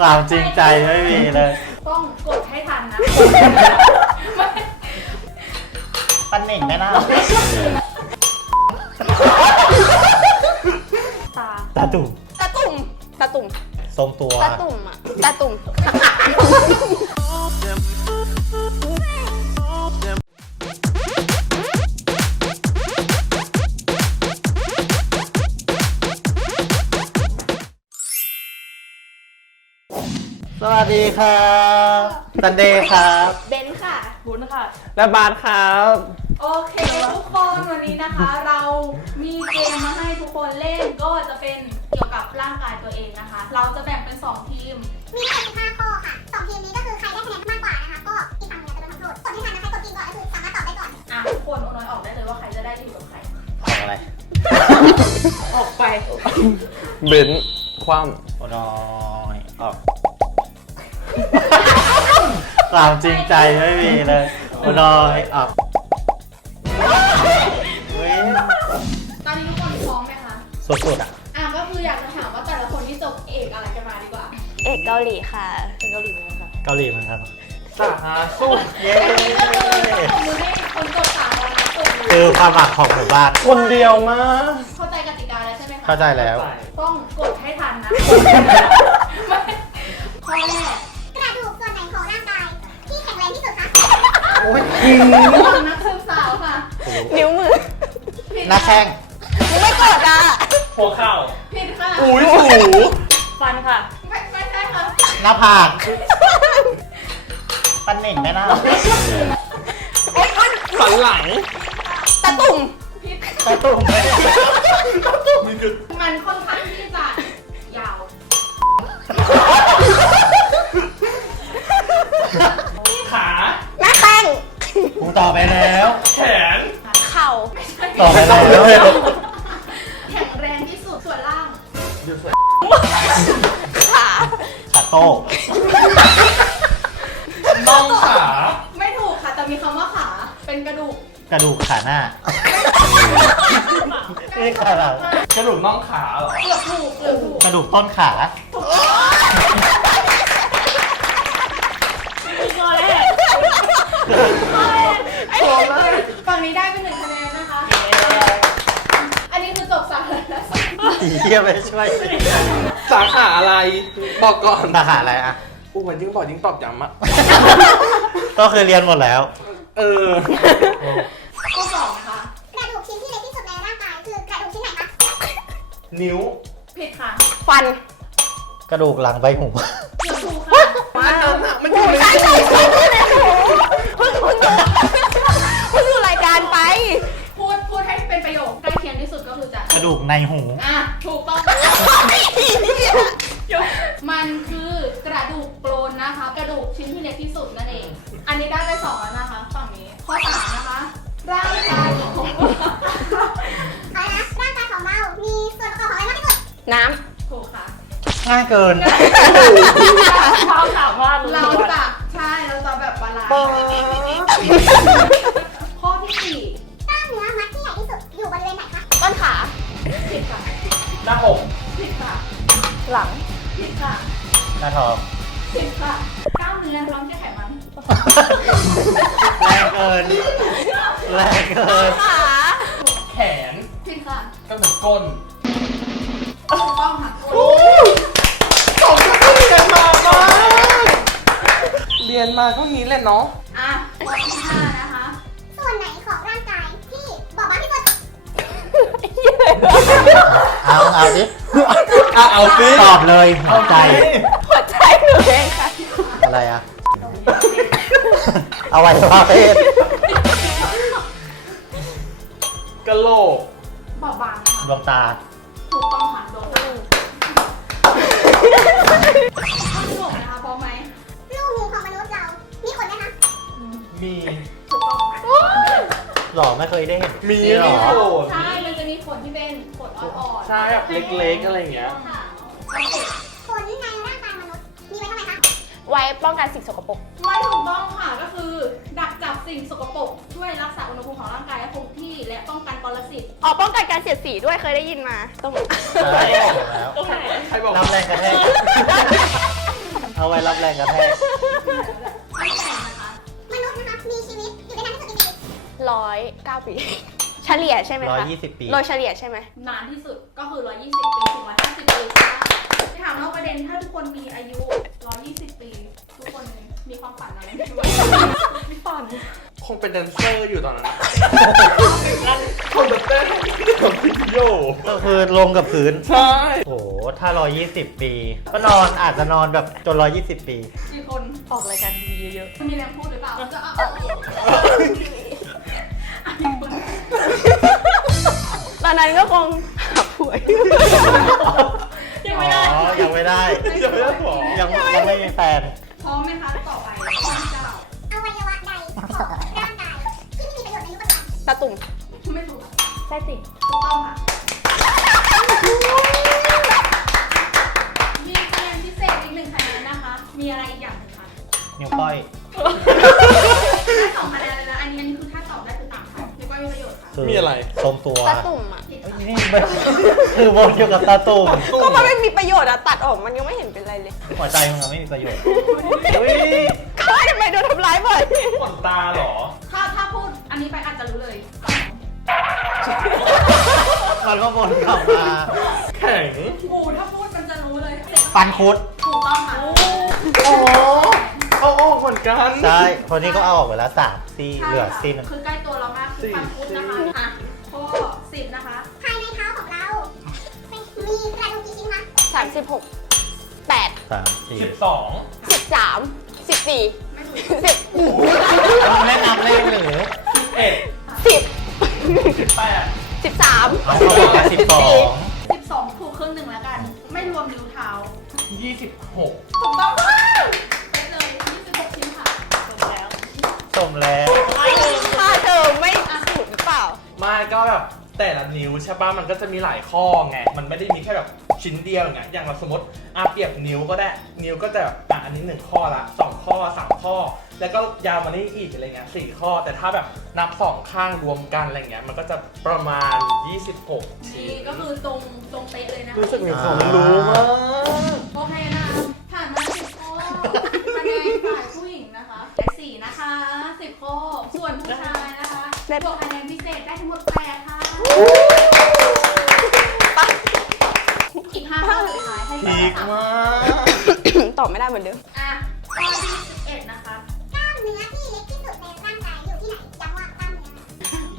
ความจริงใจไม่มีเลย ต้องกดให้ทันนะ ปันหนิงไหมล่ะตาตาตุ่มตาตุ่มตาตุ่มทรงตัว ตาตุ่มอะตาตุ่ม วัสดีครับซันเดย์ครับ เบนค่ะ บุญค่ะ และบาสครับโอเคทุกคนวันนี้นะคะ เรามีเกมมาให้ทุกคนเล่นก็จะเป็นเกี่ยวกับร่างกายตัวเองนะคะ เราจะแบ่งเป็น 2 ทีม มีทั้งหมด15ข้อค่ะสองทีมนี้ก็คือใครได้คะแนนมากกว่านะคะ ก็อีกฝั่งหนึงจะโดนทำโทษกดให้ทันนะคะกดกินก่อนก็คือสามารถตอบได้ก่อน อะทุกคนโอนอยออกได้เลยว่าใครจะได้อยู่กับใคร ออกอะไร ออกไป เบนซ์คว่โความจริงใจไม่มีเลยโอนอยออกเฮ้ยตอนนี้ทุกคนพร้อมไหมคะสุดๆอะ อะก็คืออยากจะถามว่าแต่ละคนที่จบเอกอะไรกันมาดีกว่า เอกเกาหลีค่ะเป็นเกาหลีเหมือนกันค่ะเกาหลีเหมือนกันำสาสุขเย้อันนี้ก็คือต้องมือให้คนจบสามคนนะจบมืคือความหวังของหมู่บ้านคนเดียวมาเข้าใจกติกาแล้วใช่ไหมคะ เข้าใจแล้ว ต้องกดให้ทันนะ ข้อแรก โอ้ยของนักศึกษาค่ะนิ้วมือผิดหน้าแข้งมึงไม่กดอะหัวเข่าผิดค่ะอุ้ยสูฟันค่ะ ไม่ไม่ใช่ค่ะหน้าผากปันหนิงไหมล่ะโอ๊ยมันสันหลังตาตุ่มผิดตาตุ่มไหมมันค่อนข้างที่จะยาว ตอไปแล้วแข็งแรงที่สุดส่วนล่างขาขาโต้น่องขา ไม่ถูกค่ะ แต่มีคำว่าขา เป็นกระดูกกระดูกขาหน้านี่ขาหลังกระดูกน่องขาเหรอ เกือบถูกเกือบถูกกระดูกต้นขา ข้อแรกข้อแรกฝั่งนี้ได้เป็นหนึ่ง อีเหี้ยไม่ช่วยสาขาอะไร บอกก่อนสาขาอะไรอะ อู้มันยิ่งบอกยิ่งตอบย้ำอะก็คือเรียนหมดแล้ว เออ ข้อสองนะคะ กระดูกชิ้นที่เล็กที่สุดในร่างกายคือกระดูกชิ้นไหนคะ นิ้ว ผิดค่ะฟันกระดูกหลังใบหูเกือบถูกค่ะมันอยู่ในใช่ใช่ใช่ใช่เพิ่งเพิ่งดูเพิ่งดูรายการไป ระดูกในหู อะถูกต้อง มันคือกระดูกโกรนนะคะ กระดูกชิ้นที่เล็กที่สุดนั่นเอง อันนี้ได้ไปสองแล้วนะคะฝั่งนี้ ข้อสามนะคะ ร่างกายของเอาละนะร่างกายของเรา มีส่วนประกอบของอะไรมากที่สุดน้ถูกค่ะ ง่ายเกินเราสามาร น้าอกผิดค่ะหลังผิดค่ะหน้าท้องผิดค่ะกล้ามเนื้อร้องแค่ไขมันแรงเกินแรงเกิน ขาแขนผิดค่ะก็เหมือนก้นถูกต้องค่ะสองก็เรียนมามากเรียนมาเท่านี้แหละเนาะอะข้อที่ห้านะคะ ส่วนไหนของร่างกายที่บอบบางที่สุด เอาเอาดิเอาเอาสิตอบเลยหัวใจหัวใจหนูเองค่ะ อะไรอะเอาไว้ว่าเพศกะโหลกบอบบางค่ะ ดวงตา ถูกต้องค่ะโดนข้อที่หกนะคะพร้อมไหมลูกงูของมนุษย์เรา มีขนไหมคะ มี ถูกต้องค่ะหรอไม่เคยได้เห็นมีนี่หรอ โหลดใช่ ใช่แบบเล็กๆอะไรอย่างเงี้ยค่ะโอเคขนในร่างกายมนุษย์ มีไว้ทำไมคะ ไว้ป้องกันสิ่งสกปรกไม่ถูกต้องค่ะก็คือ ดักจับสิ่งสกปรกช่วยรักษาอุณหภูมิของร่างกายให้คงที่และป้องกันปรสิตอ๋อป้องกันการเสียดสีด้วยเคยได้ยินมาต้องใช่ถูกแล้วใครบอกน้ำแรงกระแทกรับแรงกระแทก ไม่แข่นะคะ มนุษย์นะคะ มีชีวิตอยู่ได้นานที่สุดในชีวิตร้อยเก้าปี ฉลี่ยใช่ไหมร้อยคะยี่สิบปี โดยเฉลี่ยใช่ไหม นานที่สุดก็คือ 120 ปีถึง150ปีค่ะไปถามนอกประเด็นถ้าทุกคนมีอายุ 120 ปี ทุกคนมีความฝันอะไรไหมมีฝัน คงเป็นแดนเซอร์อยู่ตอนนั้นคนแบบเต้นของพี่โยก็คือลงกับพื้น ใช่ โอ้โห ถ้า 120 ปี ก็นอนอาจจะนอนแบบจน 120 ปี กี่คน ออกรายการทีวีเยอะ มีแรงพูดหรือเปล่าจะเอาเอาเอา อนนั้นก็คงหาผัวอยู่ ยังไม่ได้ อ๋อยังไม่ได้ ยังไม่ได้หรอยังยังไม่มีแฟน พร้อมไหมคะต่อไปข้อที่เก้าอวัยวะใดของร่างกายที่ไม่มีประโยชน์ในยุคปัจจุบันตาตุ่มไม่ถูกไส้ติ่งถูกต้องค่ะมีคะแนนพิเศษอีกหนึ่งคะแนนนะคะ มีอะไรอีกอย่างหนึ่งคะนิ้วก้อย ได้สองคะแนนเลยนะอันนี้อันนี้คือถ้า มีประโยชน์ค่ะ คือมีอะไร ทรงตัวตาตุ่มอะผิดเอ้ยค่ะนี่มันคือวนอยู่กับตาตุ่มก็มันไม่มีประโยชน์อะตัดออกมันยังไม่เห็นเป็นไรเลยหัวใจมึงอะไม่มีประโยชน์อุ๊ยก็ทำไมโดนทำร้ายบ่อย ขนตาเหรอ ถ้าถ้าพูดอันนี้ไปอาจจะรู้เลยมันก็วนกลับมาแข็งโอ้ถ้าพูดมันจะรู้เลยปันคุดถูกต้องค่ะอ๋อเอาออกเหมือนกัน ใช่คนนี้ก็เอาออกไปแล้วสามซี่ใช่เหลือค่ะซี่หนึง คือใกล้ตัว เรามากคือฟันคุดนะคะอะข้อสิบนะคะภายในเท้าของเรา มีกระดูกกี่ชิ้นคะสามสิบหกแปดสามสี่สิบสองสิบสามสิบสี่ไม่ถูกสิบเราไม่นับเลขหรือสิบเอ็ดสิบสิบแปดสิบสามเอาเขาบอกว่าสิบสองสิบสอง แบบแต่ละนิ้วใช่ป่ะมันก็จะมีหลายข้อไง มันไม่ได้มีแค่แบบชิ้นเดียวไงอย่างเราสมมติอาเปรียบนิ้วก็ได้ นิ้วก็จะแบบอะอันนี้หนึ่งข้อละสองข้อสามข้อ แล้วก็ยาวมานี่อีกอะไรเงี้ยสี่ข้อ แต่ถ้าแบบนับสองข้างรวมกันอะไรเงี้ย มันก็จะประมาณ 26 ชิ้นี่น ก็คือตรงตรงเป๊ะเลยนะคะรู้สึกมีความรู้มากโอเคนะผ่านมาสิบข้อคะแนนฝ่ายผู้หญิงนะคะได้สี่นะคะสิบข้อส่วนผู้ชายนะคะได้บวกคะแนนพิเศษได้ทั้งหมดแปดค่ะ อีกห้าข้อสุดท้ายให้พีสามคมาก ตอบไม่ได้เหมือนเดิม อะข้อที่สิบเอ็ดนะคะ กล้ามเนื้อที่เล็กที่สุดในร่างกายอยู่ที่ไหนย้ำว่ากล้ามเนื้อ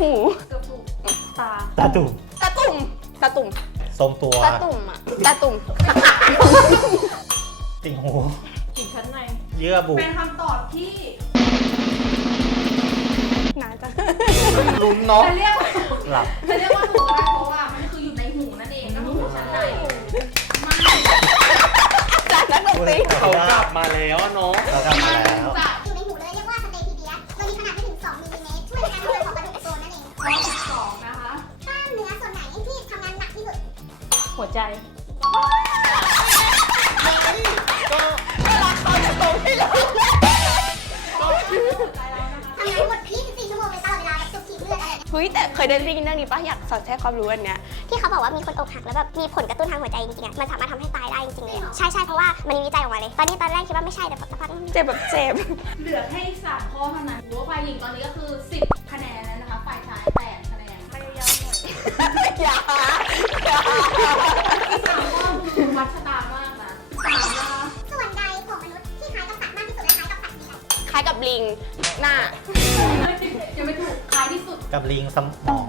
หูเกือบถูกตาตาตุ่มตาตุ่มตาตุ่มทรงตัวตาตุ่มอะตาตุ่มติ่งหูถึงชั้นใน เยื่อบุเป็นคำตอบที่นานจังลุ้นเนาะ จะเรียกว่า หลับจะเรียกว่าถูกก็ได้เพราะว่ามันคืออยู่ในหูนั่นเองก็คือหูชั้นในไม่จากนักดนตรีเขากลับมาแล้วเนาะเรากลับมาแล้วจะอยู่ในหูเลยเรียกว่าสเตปิเดียสโดยมีขนาดไม่ถึง 2มิลลิเมตรช่วยในการทำงานของกระดูกโซนนั่นเองข้อที่สองนะคะ กล้ามเนื้อส่วนไหนที่ทำงานหนักที่สุด หัวใจ เลือดอะไรเนี่ยเฮ้ยแต่เคยได้ยินเรื่องนี้ปะอยากสอนแทรกความรู้อันเนี้ย ที่เขาบอกว่ามีคนอกหักแล้วแบบมีผลกระตุ้นทางหัวใจจริงๆอะมันสามารถทำให้ตายได้จริงๆเลยอะใช่ใช่เพราะว่ามันมีวิจัยออกมาเลย ตอนนี้ตอนแรกคิดว่าไม่ใช่แต่สักพักเจ็บแบบเจ็บ เหลือแค่อีกสามข้อเท่านั้นถือว่าฝ่ายหญิงตอนนี้ก็คือ 10 คะแนนแล้วนะคะฝ่ายชาย8คะแนนพยายามหน่อยอย่าอย่าอีกสามข้อคือวัดชะตามากนะสามนะคะส่วนใดของมนุษย์ที่คล้ายกับสัตว์มากที่สุดและคล้ายกับสัตว์มีอะไรคล้ายกับลิงหน้า กับลิงสมอง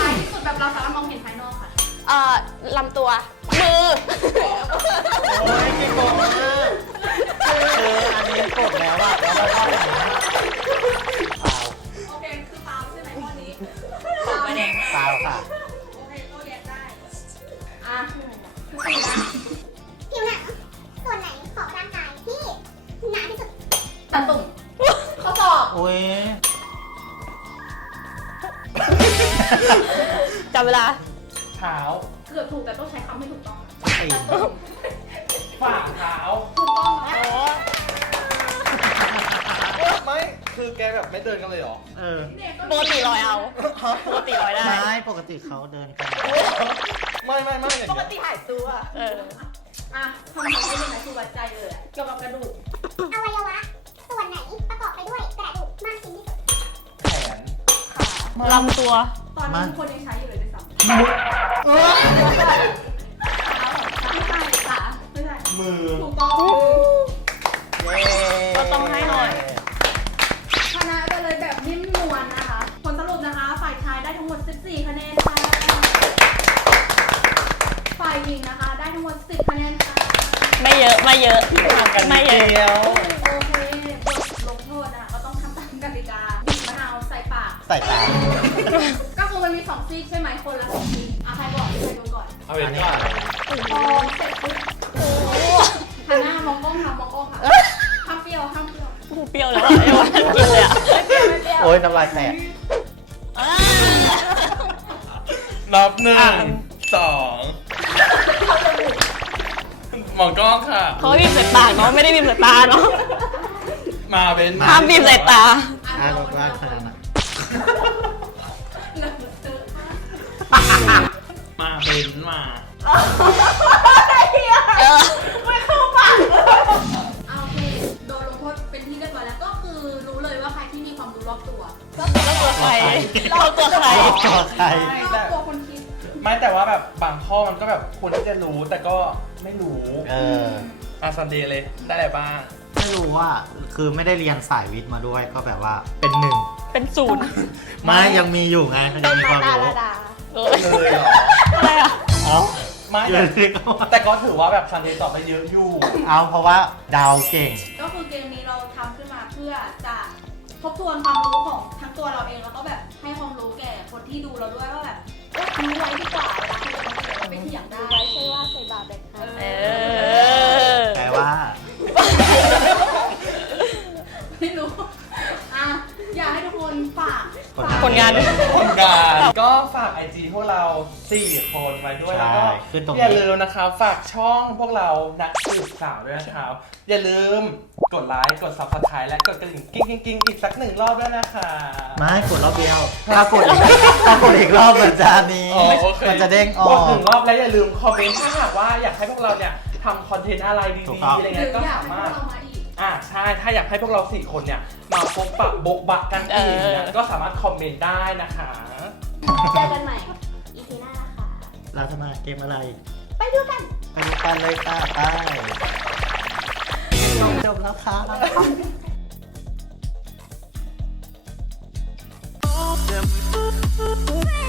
คล้ายที่สุดแบบเราสามารถมองเห็นภายนอกค่ะ เอ่อลำตัว มือ โอ้ยพี่โกงมากคืออันนี้กดแล้วอะแล้วก็ต้องอย่างนี้ เกือบถูกแต่ต้องใช้คำไม่ถูกต้องฝ่าเท้าถูกต้องไหมไม่ คือแกแบบไม่เดินกันเลยเหรอ เออปกติลอยเอา ปกติลอยได้ไม่ปกติเขาเดินกันไม่ไม่ไม่อย่งปกเงี้ติหายตัวอะทำถามที่หนึ่งนะคือวัดใจเลยอะเกี่ยวกับกระดูกอวัยวะ ส่วนไหนประกอบไปด้วยกระดูกมากที่สุดแขนลำตัว ตอนนี้ทุกคนยังใช้อยู่เลย ม่ใช่มือถูกต้องก็ต้องให้หน่อย ชนะไปเลยแบบนิ่มนวลนะคะ ผลสรุปนะคะ ฝ่ายชายได้ทั้งหมด 14 คะแนนค่ะ ฝ่ายหญิงนะคะ ได้ทั้งหมด 10 คะแนนค่ะ ไม่เยอะ ไม่เยอะกันไม่เยเดีอะยวโอเคบทลงโทษนะคะ ก็ต้องทำตามกติกาบีบมะนาวใส่ปาก ใส่ตาก็ คือมันมีสองซีกใช่ไหมคนละสองซีกอะใครบอกใครดูก่อนเอาเป็นก่อนพอเสร็จปุ๊บหันหน้ามองกล้องค่ะมองกล้องค่ะห้ามเปรี้ยวห้ามเปรี้ยวกูเปรี้ยวแล้วอะไอ้วันกินเลยอะโอ้ยน้ำลายแตกอ่านับหนึ่อะงสองหมองกล้องค่ะ เขาบีบใส่ปากเนาะไม่ได้บีบใส่ตาเนาะมาเป็น ห้ามบีบใส่ตา อะอะเราว่าขน มาเป็นมาเออเอาโอเคโดนลงโทษเป็นที่เรียบร้อยแล้วก็คือรู้เลยว่าใครที่มีความรู้รอบตัวเราตัวใครเราตัวใคร ต่อใคร รอบตัวคนคิด ไม่แต่ว่าแบบบางข้อมันก็แบบควรที่จะรู้แต่ก็ไม่รู้เอออะซันเดย์เลยได้อะไรบ้าง ไม่รู้ว่า คือไม่ได้เรียนสายวิทย์มาด้วยก็แบบว่าเป็นหนึ่ง เป็นศูนย์ ไม่ยังมีอยู่ไงยังมีความรู้เออ เลยเหรออะไรอะเอ้าไม่เดี๋แต่ยวนี้ก็ว่าแต่ก็ถือว่าแบบซันเดย์ตอบไปเยอะอยู่ เอาเพราะว่าดาวเก่ง ก็คือเกมนี้เราทำขึ้นมาเพื่อจะทบทวนความรู้ของทั้งตัวเราเองแล้วก็แบบให้ความรู้แก่คนที่ดูเราด้วยว่าแบบเอ๊ะอันนี้ไว้ดีกว่าเวลาที่เราจะไปเถียงได้ใช่ว่าใส่บาตรเด็กเออ แปลว่า ผลงาน ผลงานก็ฝากไอจีพวกเรา 4 คนไว้ด้วยแล้วก็ใช่ขึ้นตรงนี้ อย่าลืมนะครับฝากช่องพวกเรานักสืบสาวด้วยนะครับอย่าลืมกดไลค์กด subscribe และกดกระดิ่งกิ้งกิ้งกิ้งอีกสักหนึ่งรอบด้วยนะคะ ไม่กดรอบเดียวถ้ากดอีกถ้ากดอีกรอบมันจะมีอ๋อโอเค มันจะเด้งอกดอหนึ่กงรอบแล้วอย่าลืมคอมเมนต์ถ้าหากว่าอยากให้พวกเราเนี่ยทำคอนเทนต์อะไรถูดีกต้องๆอะไรหรืเงี้ยอก็อยากสาให้พวมากรถเรามาอีก อ่าใช่ ถ้าอยากให้พวกเราสี่คนเนี่ยมาพบปะโบกบะกันอีกเนี่ยเออก็สามารถคอมเมนต์ได้นะคะ เจอกันใหม่ อีพีหน้านะคะ เราจะมาเกมอะไรไปดูกัน ไปดูกันเลยค่ะไปจบแล้วค่ะ Thank